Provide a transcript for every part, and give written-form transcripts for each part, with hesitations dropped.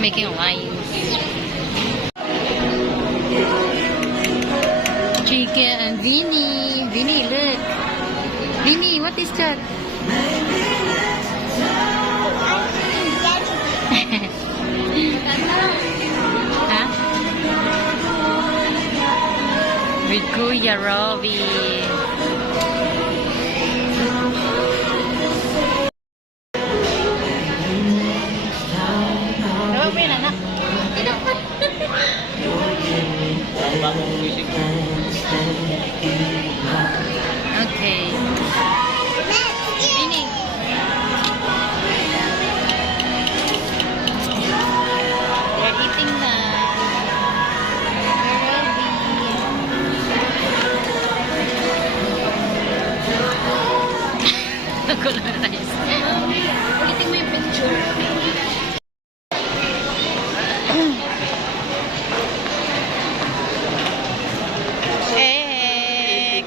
Making lines. Chicken and Vinny. Vinny, look. Vinny, what is that? Huh? With Kuya Robbie. Okay. Ini. We're eating na. Colorize. Ulitin mo yung picture.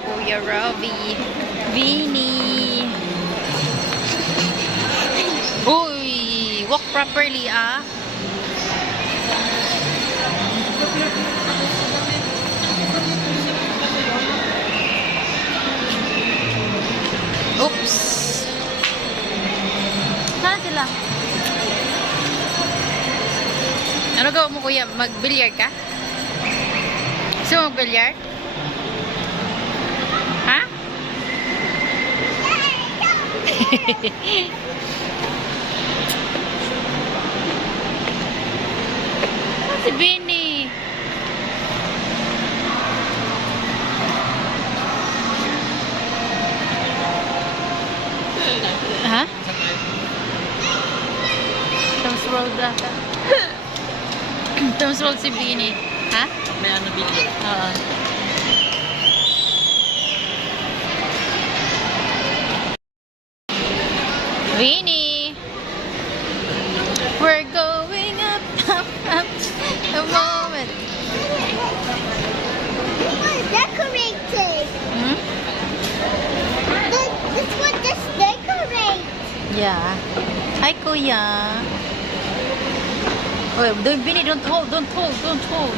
Kuya Robbie, Vinny. Uy, walk properly ah. Oops. Saan sila? Ano gawin mo kuya? Mag-billiard ka? Gusto mo mag-billiard? Ha? Si Vinny. Ha? Tom's World ata. Tom's World si Vinny. Ha? May ano billiard? Oo. Vinny, we're going up, up, up, a moment. Decorated. Hmm? This one just decorate. Yeah. Hi, Kuya. Oh, don't, Vinny, don't hold, don't hold, don't hold.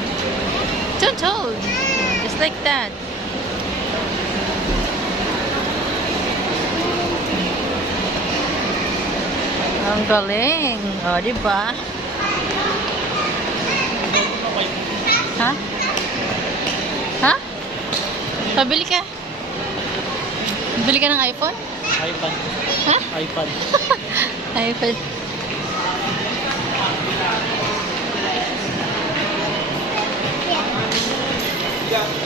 Don't hold. Just like that. Ang galing. O, diba? Ha? Ha? Pabili ka? Bili ka ng iPhone? iPad. Ha? iPad. iPad. Yeah.